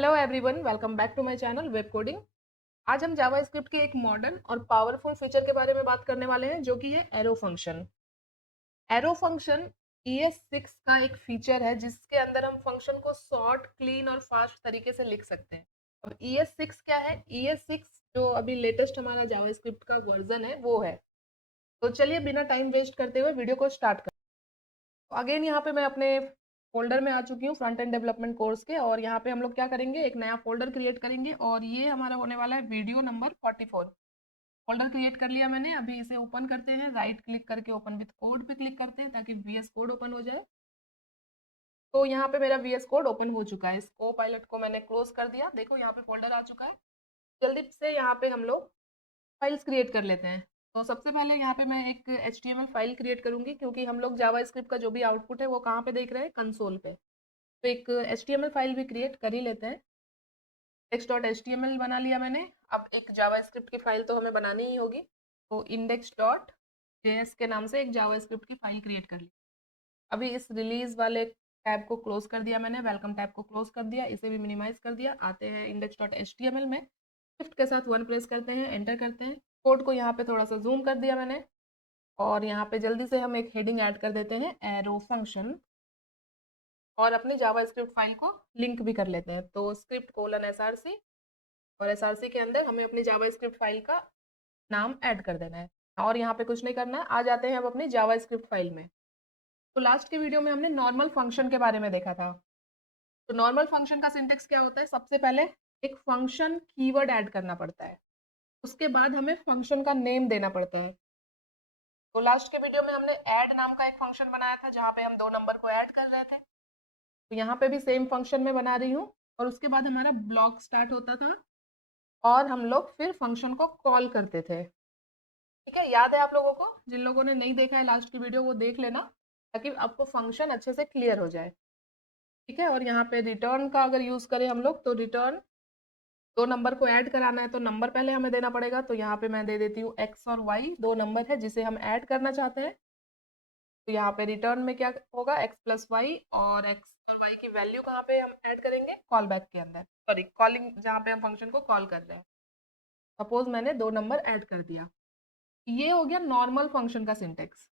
Hello everyone, welcome back to my channel web coding. आज हम JavaScript के एक मॉडर्न और पावरफुल फीचर के बारे में बात करने वाले हैं, जो कि है arrow function. Arrow function ES6 का एक फीचर है जिसके अंदर हम फंक्शन को शॉर्ट, क्लीन और फास्ट तरीके से लिख सकते हैं। अब ES6 क्या है? ES6 जो अभी लेटेस्ट हमारा जावास्क्रिप्ट का वर्जन है वो है। तो चलिए बिना टाइम वेस्ट करते हुए वीडियो को स्टार्ट करते हैं। अगेन यहाँ पे मैं अपने फ़ोल्डर में आ चुकी हूँ फ्रंट एंड डेवलपमेंट कोर्स के, और यहाँ पे हम लोग क्या करेंगे, एक नया फ़ोल्डर क्रिएट करेंगे और ये हमारा होने वाला है वीडियो नंबर 44। फ़ोल्डर क्रिएट कर लिया मैंने। अभी इसे ओपन करते हैं, राइट क्लिक करके ओपन विथ कोड पे क्लिक करते हैं ताकि VS कोड ओपन हो जाए। तो यहाँ पे मेरा VS कोड ओपन हो चुका है। इस को पायलट को मैंने क्लोज कर दिया। देखो यहाँ पे फ़ोल्डर आ चुका है। जल्दी से यहाँ पे हम लोग फाइल्स क्रिएट कर लेते हैं। तो सबसे पहले यहाँ पे मैं एक HTML फाइल क्रिएट करूँगी, क्योंकि हम लोग जावास्क्रिप्ट का जो भी आउटपुट है वो कहाँ पे देख रहे हैं, कंसोल पे। तो एक HTML फाइल भी क्रिएट कर ही लेते हैं। index.html बना लिया मैंने। अब एक जावास्क्रिप्ट की फाइल तो हमें बनानी ही होगी, तो index.js के नाम से एक जावास्क्रिप्ट की फाइल क्रिएट कर ली। अभी इस रिलीज वाले टैब को क्लोज कर दिया मैंने, वेलकम टैब को क्लोज कर दिया, इसे भी मिनिमाइज कर दिया। आते हैं index.html में, शिफ्ट के साथ 1 प्रेस करते हैं, एंटर करते हैं। कोड को यहाँ पे थोड़ा सा जूम कर दिया मैंने, और यहाँ पे जल्दी से हम एक हेडिंग ऐड कर देते हैं, एरो फंक्शन, और अपनी जावास्क्रिप्ट फाइल को लिंक भी कर लेते हैं। तो स्क्रिप्ट कोलन src, और src के अंदर हमें अपनी जावास्क्रिप्ट फाइल का नाम ऐड कर देना है, और यहाँ पे कुछ नहीं करना है। आ जाते हैं अब अपनी जावास्क्रिप्ट फाइल में। तो लास्ट के वीडियो में हमने नॉर्मल फंक्शन के बारे में देखा था। तो नॉर्मल फंक्शन का सिंटेक्स क्या होता है? सबसे पहले एक फंक्शन कीवर्ड ऐड करना पड़ता है, उसके बाद हमें फंक्शन का नेम देना पड़ता है। तो लास्ट के वीडियो में हमने ऐड नाम का एक फंक्शन बनाया था, जहाँ पे हम 2 नंबर को ऐड कर रहे थे। तो यहाँ पे भी सेम फंक्शन में बना रही हूँ, और उसके बाद हमारा ब्लॉक स्टार्ट होता था, और हम लोग फिर फंक्शन को कॉल करते थे। ठीक है, याद है आप लोगों को? जिन लोगों ने नहीं देखा है लास्ट की वीडियो, वो देख लेना ताकि आपको फंक्शन अच्छे से क्लियर हो जाए। ठीक है, और यहाँ पे रिटर्न का अगर यूज़ करें हम लोग, तो रिटर्न 2 नंबर को ऐड कराना है तो नंबर पहले हमें देना पड़ेगा। तो यहाँ पे मैं दे देती हूँ x और y, 2 नंबर है जिसे हम ऐड करना चाहते हैं। तो यहाँ पे रिटर्न में क्या होगा, x प्लस वाई, और x और y की वैल्यू कहाँ पे हम ऐड करेंगे, कॉल बैक के अंदर, सॉरी कॉलिंग, जहाँ पे हम फंक्शन को कॉल कर रहे हैं। सपोज मैंने 2 नंबर ऐड कर दिया। ये हो गया नॉर्मल फंक्शन का सिंटेक्स।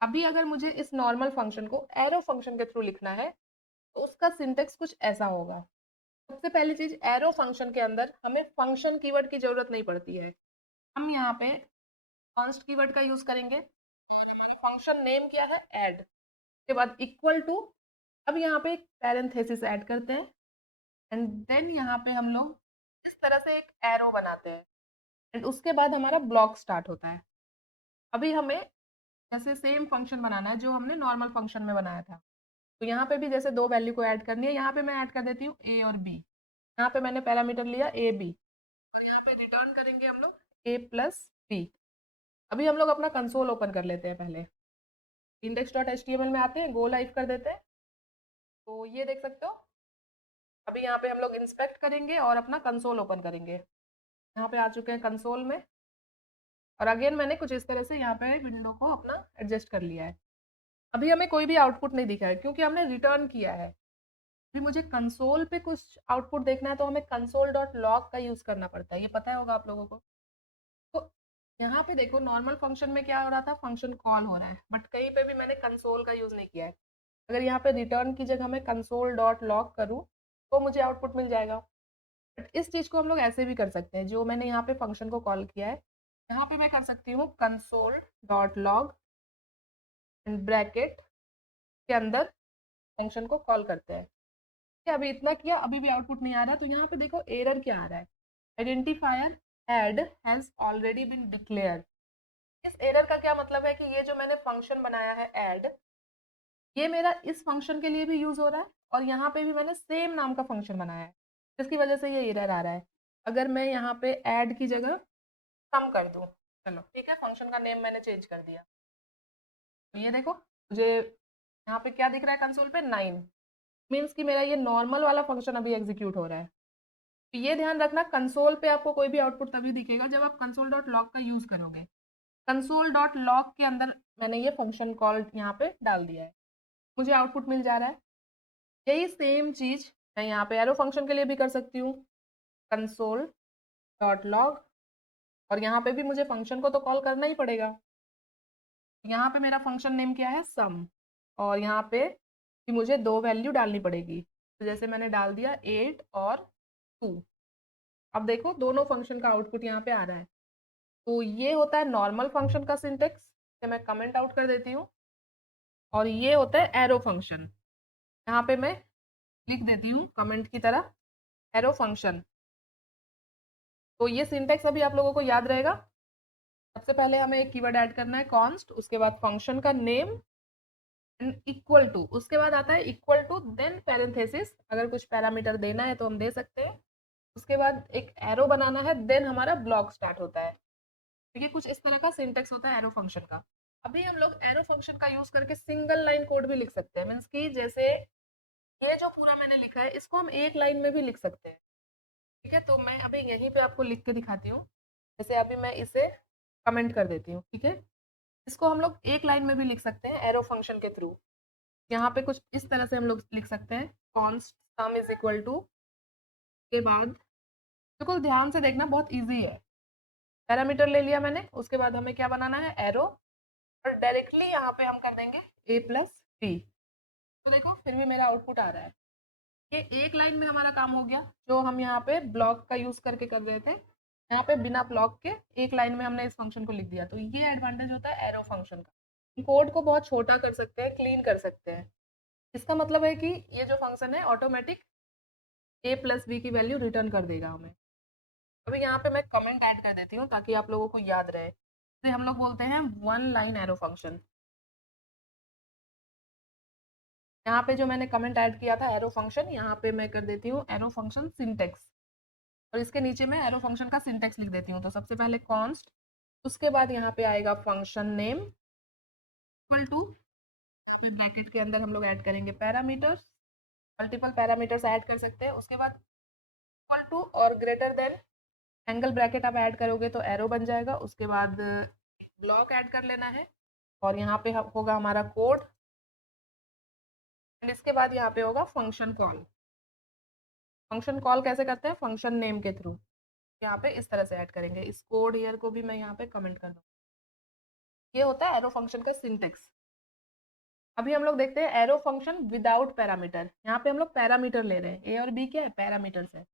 अभी अगर मुझे इस नॉर्मल फंक्शन को एरो फंक्शन के थ्रू लिखना है, तो उसका सिंटेक्स कुछ ऐसा होगा। सबसे पहली चीज, एरो फंक्शन के अंदर हमें फंक्शन कीवर्ड की जरूरत नहीं पड़ती है। हम यहाँ पे कॉन्स्ट कीवर्ड का यूज करेंगे। फंक्शन नेम क्या है, ऐड, के बाद इक्वल टू, अब यहाँ पे एक पैरेंथेसिस ऐड करते हैं, एंड देन यहाँ पे हम लोग इस तरह से एक एरो बनाते हैं, एंड उसके बाद हमारा ब्लॉक स्टार्ट होता है। अभी हमें ऐसे सेम फंक्शन बनाना है जो हमने नॉर्मल फंक्शन में बनाया था। तो यहाँ पे भी जैसे 2 वैल्यू को ऐड करनी है, यहाँ पे मैं ऐड कर देती हूँ a और b। यहाँ पे मैंने पैरामीटर लिया a b, और यहाँ पे रिटर्न करेंगे हम लोग a प्लस b। अभी हम लोग अपना कंसोल ओपन कर लेते हैं। पहले index.html में आते हैं, गो लाइव कर देते हैं। तो ये देख सकते हो, अभी यहाँ पे हम लोग इंस्पेक्ट करेंगे और अपना कंसोल ओपन करेंगे। यहाँ पे आ चुके हैं कंसोल में, और अगेन मैंने कुछ इस तरह से यहाँ पे विंडो को अपना एडजस्ट कर लिया है। अभी हमें कोई भी आउटपुट नहीं दिखा है क्योंकि हमने रिटर्न किया है। अभी मुझे कंसोल पे कुछ आउटपुट देखना है, तो हमें कंसोल डॉट लॉग का यूज़ करना पड़ता है। ये पता होगा आप लोगों को। तो यहाँ पे देखो, नॉर्मल फंक्शन में क्या हो रहा था, फंक्शन कॉल हो रहा है, बट कहीं पे भी मैंने कंसोल का यूज़ नहीं किया है। अगर यहाँ पे रिटर्न की जगह मैं कंसोल डॉट लॉग करूँ, तो मुझे आउटपुट मिल जाएगा। बट इस चीज़ को हम लोग ऐसे भी कर सकते हैं, जो मैंने यहाँ पे फंक्शन को कॉल किया है, यहाँ पे मैं कर सकती हूँ console dot log and bracket के अंदर फंक्शन को कॉल करते हैं। अभी इतना किया, अभी भी आउटपुट नहीं आ रहा। तो यहाँ पे देखो एरर क्या आ रहा है, identifier add has already been declared. इस एरर का क्या मतलब है कि ये जो मैंने फंक्शन बनाया है ऐड, ये मेरा इस फंक्शन के लिए भी यूज हो रहा है, और यहाँ पे भी मैंने सेम नाम का फंक्शन बनाया है, जिसकी वजह से ये एरर आ रहा है। अगर मैं यहाँ पे ऐड की जगह कम कर दूं, चलो ठीक है, फंक्शन का नेम मैंने चेंज कर दिया। तो ये देखो, मुझे यहाँ पे क्या दिख रहा है कंसोल पे, 9, मीन्स कि मेरा ये नॉर्मल वाला फंक्शन अभी एग्जीक्यूट हो रहा है। तो ये ध्यान रखना, कंसोल पे आपको कोई भी आउटपुट तभी दिखेगा जब आप कंसोल डॉट लॉग का यूज करोगे। कंसोल डॉट लॉग के अंदर मैंने ये फंक्शन कॉल यहाँ पे डाल दिया है, मुझे आउटपुट मिल जा रहा है। यही सेम चीज मैं यहाँ पे एरो फंक्शन के लिए भी कर सकती हूँ कंसोल डॉट लॉग, और यहाँ पे भी मुझे फंक्शन को तो कॉल करना ही पड़ेगा। यहाँ पे मेरा फंक्शन नेम क्या है, सम, और यहाँ पे भी मुझे दो वैल्यू डालनी पड़ेगी। तो जैसे मैंने डाल दिया 8 और 2। अब देखो दोनों फंक्शन का आउटपुट यहाँ पे आ रहा है। तो ये होता है नॉर्मल फंक्शन का सिंटेक्स, से मैं कमेंट आउट कर देती हूँ। और ये होता है एरो फंक्शन, यहाँ पे मैं लिख देती हूँ कमेंट की तरह एरो फंक्शन। तो ये सिंटेक्स अभी आप लोगों को याद रहेगा। सबसे पहले हमें एक कीवर्ड ऐड करना है कॉन्स्ट, उसके बाद फंक्शन का नेम एंड इक्वल टू, उसके बाद आता है इक्वल टू देन पैरेंथेसिस, अगर कुछ पैरामीटर देना है तो हम दे सकते हैं। उसके बाद एक एरो बनाना है, देन हमारा ब्लॉक स्टार्ट होता है। ठीक है, कुछ इस तरह का सिंटेक्स होता है एरो फंक्शन का। अभी हम लोग एरो फंक्शन का यूज करके सिंगल लाइन कोड भी लिख सकते हैं, मीन्स कि जैसे ये जो पूरा मैंने लिखा है इसको हम एक लाइन में भी लिख सकते हैं। ठीक है, तो मैं अभी यहीं पे आपको लिख के दिखाती हूँ। जैसे अभी मैं इसे कमेंट कर देती हूँ। ठीक है, इसको हम लोग एक लाइन में भी लिख सकते हैं एरो फंक्शन के थ्रू। यहाँ पे कुछ इस तरह से हम लोग लिख सकते हैं const sum is equal to, के बाद बिल्कुल ध्यान से देखना, बहुत इजी है। पैरामीटर ले लिया मैंने, उसके बाद हमें क्या बनाना है, एरो, और डायरेक्टली यहाँ पे हम कर देंगे a प्लस बी। तो देखो फिर भी मेरा आउटपुट आ रहा है। ये एक लाइन में हमारा काम हो गया, जो हम यहाँ पे ब्लॉक का यूज करके कर रहे थे। यहाँ पे बिना ब्लॉक के एक लाइन में हमने इस फंक्शन को लिख दिया। तो ये एडवांटेज होता है एरो फंक्शन का। कोड को बहुत छोटा कर सकते हैं, क्लीन कर सकते हैं। इसका मतलब है कि ये जो फंक्शन है ऑटोमेटिक a प्लस बी की वैल्यू रिटर्न कर देगा हमें। अभी यहाँ पे मैं कमेंट ऐड कर देती हूँ ताकि आप लोगों को याद रहे। तो हम लोग बोलते हैं वन लाइन एरो फंक्शन। यहाँ पे जो मैंने कमेंट ऐड किया था एरो फंक्शन, यहाँ पे मैं कर देती हूँ एरो फंक्शन सिंटेक्स, और इसके नीचे मैं एरो फंक्शन का सिंटेक्स लिख देती हूँ। तो सबसे पहले कॉन्स्ट, उसके बाद यहाँ पे आएगा function name equal to, bracket के अंदर हम लोग ऐड करेंगे पैरामीटर्स, मल्टीपल पैरामीटर्स ऐड कर सकते हैं। उसके बाद इक्वल टू और ग्रेटर देन, एंगल ब्रैकेट आप ऐड करोगे तो एरो बन जाएगा। उसके बाद ब्लॉक ऐड कर लेना है, और यहाँ पे होगा हमारा कोड, एंड इसके बाद यहाँ पे होगा फंक्शन कॉल। फंक्शन कॉल कैसे करते हैं, फंक्शन नेम के थ्रू। यहाँ पे इस तरह से ऐड करेंगे। इस कोड ईयर को भी मैं यहाँ पे कमेंट कर दूँ। ये होता है एरो फंक्शन का सिंटेक्स। अभी हम लोग देखते हैं एरो फंक्शन विदाउट पैरामीटर। यहाँ पे हम लोग पैरामीटर ले रहे हैं, ए और बी क्या है, पैरामीटर्स है।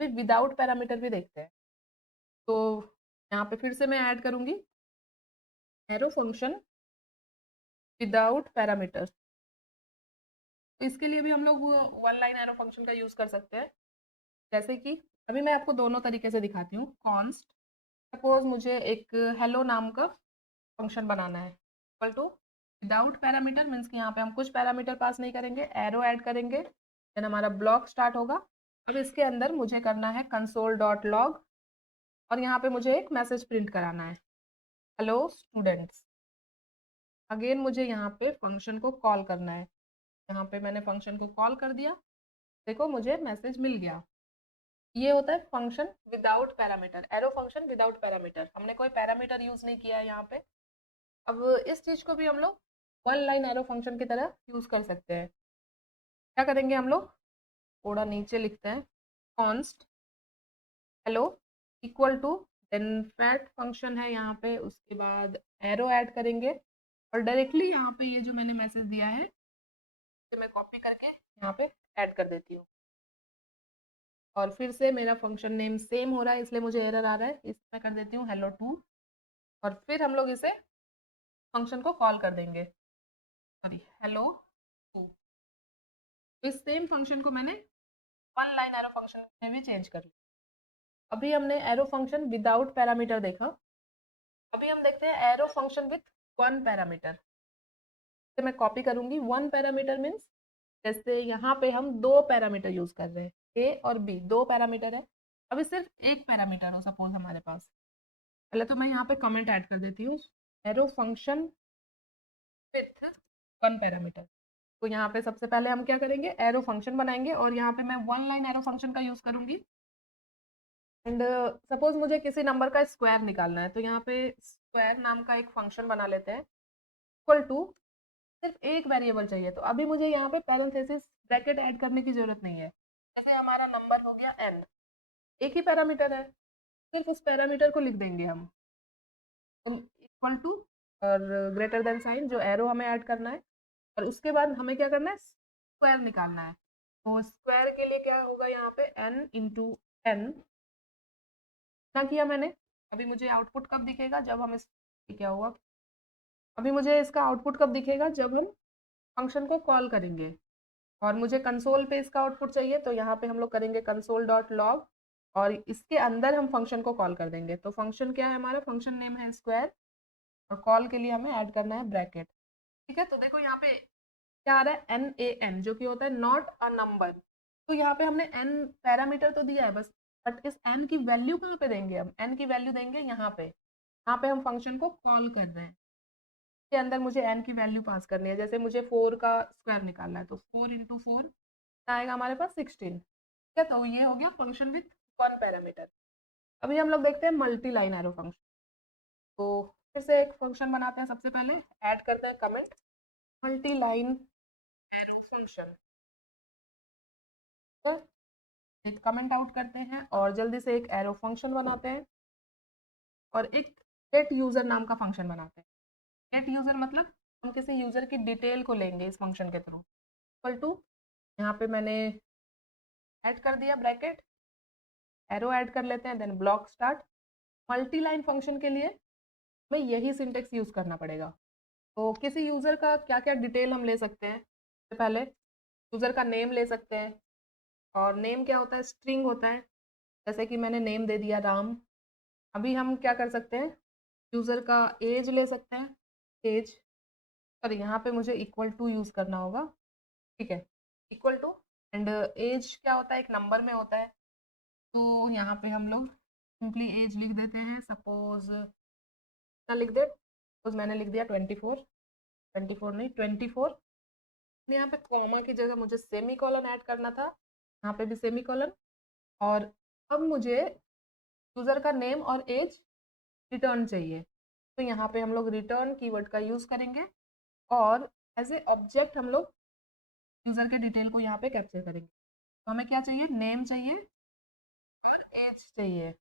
फिर विदाउट पैरामीटर भी देखते हैं। तो यहाँ पे फिर से मैं ऐड करूंगी एरो फंक्शन विदाउट पैरामीटर। तो इसके लिए भी हम लोग वन लाइन एरो फंक्शन का यूज कर सकते हैं। जैसे कि अभी मैं आपको दोनों तरीके से दिखाती हूँ। कॉन्स्ट, सपोज मुझे एक हेलो नाम का फंक्शन बनाना है, equal to without parameter, means कि यहाँ पे हम कुछ पैरामीटर पास नहीं करेंगे, एरो ऐड करेंगे, देन हमारा ब्लॉक स्टार्ट होगा। अब इसके अंदर मुझे करना है कंसोल डॉट लॉग, और यहाँ पे मुझे एक मैसेज प्रिंट कराना है, हेलो स्टूडेंट्स। अगेन मुझे यहाँ पे फंक्शन को कॉल करना है। यहाँ पे मैंने फंक्शन को कॉल कर दिया, देखो मुझे मैसेज मिल गया। ये होता है function without parameter, arrow function without parameter. हमने कोई पैरामीटर यूज नहीं किया है यहाँ पे। अब इस चीज को भी हम लोग वन लाइन एरो फंक्शन की तरह यूज कर सकते हैं। क्या करेंगे हम लोग, थोड़ा नीचे लिखते हैं const hello equal to, then fat function है यहाँ पे, उसके बाद एरो ऐड करेंगे, और डायरेक्टली यहाँ पे ये जो मैंने मैसेज दिया है इसे मैं कॉपी करके यहाँ पे ऐड कर देती हूँ। और फिर से मेरा फंक्शन नेम सेम हो रहा है, इसलिए मुझे एरर आ रहा है, इसमें कर देती हूँ हेलो टू, और फिर हम लोग इसे फंक्शन को कॉल कर देंगे, सॉरी हेलो टू। इस सेम फंक्शन को मैंने वन लाइन एरो फंक्शन में भी चेंज कर लिया। अभी हमने एरो फंक्शन विदाउट पैरामीटर देखा। अभी हम देखते हैं arrow function with one parameter. तो मैं कॉपी करूंगी, वन पैरामीटर मीन्स जैसे यहाँ पे हम दो पैरामीटर यूज कर रहे हैं, ए और बी दो पैरामीटर है। अभी सिर्फ एक पैरामीटर हो सपोज हमारे पास, पहले तो मैं यहाँ पे कमेंट ऐड कर देती हूँ arrow function with one parameter. तो यहाँ पे सबसे पहले हम क्या करेंगे, एरो फंक्शन बनाएंगे, और यहाँ पे मैं वन लाइन एरो फंक्शन का यूज करूंगी। एंड सपोज मुझे किसी नंबर का स्क्वायर निकालना है, तो यहाँ पे स्क्वायर नाम का एक फंक्शन बना लेते हैं, इक्वल टू, सिर्फ एक वेरिएबल चाहिए। तो अभी मुझे यहाँ पे पैरेंथेसिस ब्रैकेट ऐड करने की जरूरत नहीं है, n, एक ही पैरामीटर है, सिर्फ उस पैरामीटर को लिख देंगे हम इक्वल टू और ग्रेटर देन साइन, जो एरो हमें ऐड करना है, और उसके बाद हमें क्या करना है, स्क्वायर निकालना है। तो स्क्वायर के लिए क्या होगा यहाँ पे n इंटू n ना किया मैंने। अभी मुझे आउटपुट कब दिखेगा, जब हम इस क्या हुआ, अभी मुझे इसका आउटपुट कब दिखेगा, जब हम फंक्शन को कॉल करेंगे, और मुझे कंसोल पे इसका आउटपुट चाहिए, तो यहाँ पे हम लोग करेंगे कंसोल डॉट लॉग, और इसके अंदर हम फंक्शन को कॉल कर देंगे। तो फंक्शन क्या है हमारा, फंक्शन नेम है स्क्वायर, और कॉल के लिए हमें ऐड करना है ब्रैकेट। ठीक है, तो देखो यहाँ पे क्या आ रहा है, एन ए एन, जो कि होता है नॉट अ नंबर। तो यहाँ पे हमने एन पैरामीटर तो दिया है बस, बट इस एन की वैल्यू कहाँ पे देंगे, हम एन की वैल्यू देंगे यहाँ पे हम फंक्शन को कॉल कर रहे हैं, के अंदर मुझे n की वैल्यू पास करनी है। जैसे मुझे 4 का स्क्वायर निकालना है, तो 4 इंटू 4 आएगा हमारे पास 16। ठीक है, तो ये हो गया फंक्शन विथ वन पैरामीटर। अभी हम लोग देखते हैं मल्टी लाइन एरो फंक्शन। तो फिर से एक फंक्शन बनाते हैं, सबसे पहले ऐड करते हैं comment multi line arrow function, तो एक कमेंट आउट करते हैं और जल्दी से एक एरो फंक्शन बनाते हैं, और एक गेट यूजर नाम का फंक्शन बनाते हैं। गेट यूजर मतलब हम किसी यूजर की डिटेल को लेंगे इस फंक्शन के थ्रू, इक्वल टू यहाँ पे मैंने ऐड कर दिया ब्रैकेट, एरो ऐड कर लेते हैं, then block start. Multi line function के लिए हमें यही सिंटेक्स यूज करना पड़ेगा। तो किसी यूजर का क्या क्या डिटेल हम ले सकते हैं, सबसे पहले यूजर का नेम ले सकते हैं, और नेम क्या होता है, स्ट्रिंग होता है। जैसे कि मैंने नेम दे दिया राम। अभी हम क्या कर सकते हैं, यूजर का एज ले सकते हैं, एज, सॉरी यहाँ पे मुझे इक्वल टू यूज करना होगा। ठीक है, इक्वल टू, एंड एज क्या होता है, एक नंबर में होता है, तो यहाँ पे हम लोग सिंपली एज लिख देते हैं। सपोज क्या लिख दे, सपोज मैंने लिख दिया 24, 24 नहीं 24। यहाँ पे कॉमा की जगह मुझे सेमी कॉलन ऐड करना था, यहाँ पे भी सेमी कॉलन। और अब मुझे यूज़र का नेम और एज रिटर्न चाहिए, तो यहाँ पे हम लोग रिटर्न कीवर्ड का यूज़ करेंगे, और एज ए ऑब्जेक्ट हम लोग यूज़र के डिटेल को यहाँ पे कैप्चर करेंगे। तो हमें क्या चाहिए, नेम चाहिए और एज चाहिए।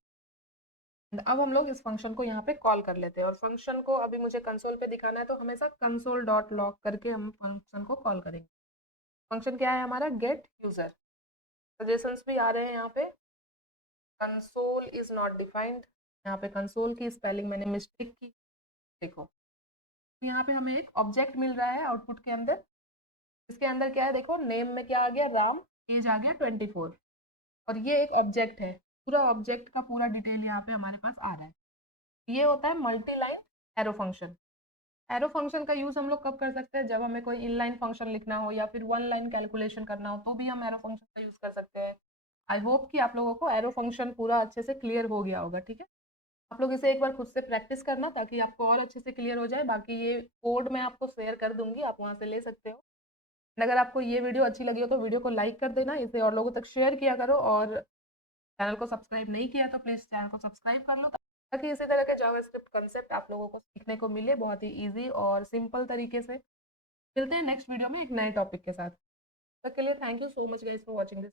अब हम लोग इस फंक्शन को यहाँ पे कॉल कर लेते हैं, और फंक्शन को अभी मुझे कंसोल पे दिखाना है, तो हमेशा कंसोल डॉट लॉग करके हम फंक्शन को कॉल करेंगे। फंक्शन क्या है हमारा, गेट यूजर। सजेशंस भी आ रहे हैं यहाँ पे, कंसोल इज नॉट डिफाइंड, यहाँ पे कंसोल की स्पेलिंग मैंने मिस्टेक की, देखो यहाँ पे हमें एक ऑब्जेक्ट मिल रहा है आउटपुट के अंदर। इसके अंदर क्या है, देखो नेम में क्या आ गया, राम, एज आ गया 24, और ये एक ऑब्जेक्ट है, पूरा ऑब्जेक्ट का पूरा डिटेल यहाँ पे हमारे पास आ रहा है। ये होता है multi line arrow function. Arrow function का यूज हम लोग कब कर सकते हैं, जब हमें कोई इनलाइन फंक्शन लिखना हो या फिर वन लाइन कैलकुलेशन करना हो, तो भी हम एरो फंक्शन का यूज कर सकते हैं। आई होप कि आप लोगों को एरो फंक्शन पूरा अच्छे से क्लियर हो गया होगा। ठीक है, आप लोग इसे एक बार खुद से प्रैक्टिस करना, ताकि आपको और अच्छे से क्लियर हो जाए। बाकी ये कोड मैं आपको शेयर कर दूंगी, आप वहाँ से ले सकते हो। अगर आपको ये वीडियो अच्छी लगी हो तो वीडियो को लाइक कर देना, इसे और लोगों तक शेयर किया करो, और चैनल को सब्सक्राइब नहीं किया तो प्लीज़ चैनल को सब्सक्राइब कर लो, ताकि इसी तरह के जावास्क्रिप्ट कंसेप्ट आप लोगों को सीखने को मिले बहुत ही ईजी और सिंपल तरीके से। मिलते हैं नेक्स्ट वीडियो में एक नए टॉपिक के साथ। तब तक के लिए thank you so much guys for watching this.